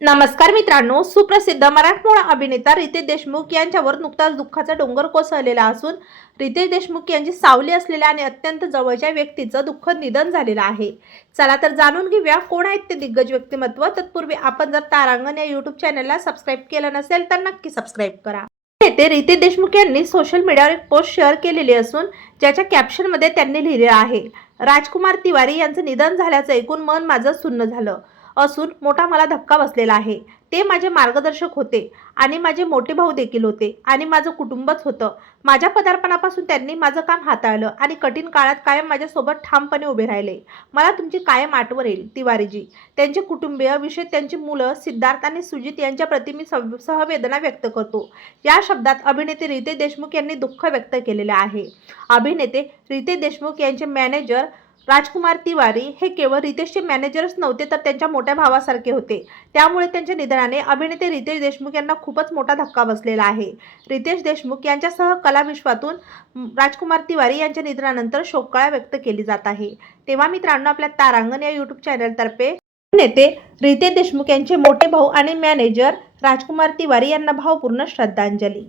नमस्कार मित्रांनो सुप्रसिद्ध मराठमोळा अभिनेता रितेश देशमुख यांच्यावर नुकताच दुःखाचा डोंगर कोसळलेला असून रितेश देशमुख यांची सावली असलेल्या आणि अत्यंत जवळच्या व्यक्तीचं दुःख निधन झालेलं आहे. चला तर जाणून घेऊया कोण आहेत ते दिग्गज व्यक्तिमत्व. तत्पूर्वी आपण जर तारांगण या युट्यूब चॅनलला सबस्क्राईब केलं नसेल तर नक्की सबस्क्राईब करा. नेते रितेश देशमुख यांनी सोशल मीडियावर एक पोस्ट शेअर केलेली असून ज्याच्या कॅप्शनमध्ये त्यांनी लिहिले आहे राजकुमार तिवारी यांचं निधन झाल्याचं ऐकून मन माझं सुन्न झालं. असून मोठा मला धक्का बसलेला आहे. ते माझे मार्गदर्शक होते आणि माझे मोठे भाऊ देखील होते आणि माझं कुटुंबच होतं. माझ्या पदार्पणापासून त्यांनी माझं काम हाताळलं आणि कठीण काळात कायम माझ्यासोबत ठामपणे उभे राहिले. मला तुमची कायम आठवण येईल तिवारीजी. त्यांचे कुटुंबीय विशेष त्यांची मुलं सिद्धार्थ आणि सुजित यांच्या प्रति मी सहवेदना व्यक्त करतो. या शब्दात अभिनेते रितेश देशमुख यांनी दुःख व्यक्त केलेले आहे. अभिनेते रितेश देशमुख यांचे मॅनेजर राजकुमार तिवारी हे केवळ रितेशचे मॅनेजरच नव्हते तर त्यांच्या मोठ्या भावासारखे होते. त्यामुळे त्यांच्या निधनाने अभिनेते रितेश देशमुख यांना खूपच मोठा धक्का बसलेला आहे. रितेश देशमुख यांच्यासह कलाविश्वातून राजकुमार तिवारी यांच्या निधनानंतर शोककळा व्यक्त केली जात आहे. तेव्हा मित्रांनो आपल्या तारांगण या यूट्यूब चॅनलतर्फे नेते रितेश देशमुख यांचे मोठे भाऊ आणि मॅनेजर राजकुमार तिवारी यांना भावपूर्ण श्रद्धांजली.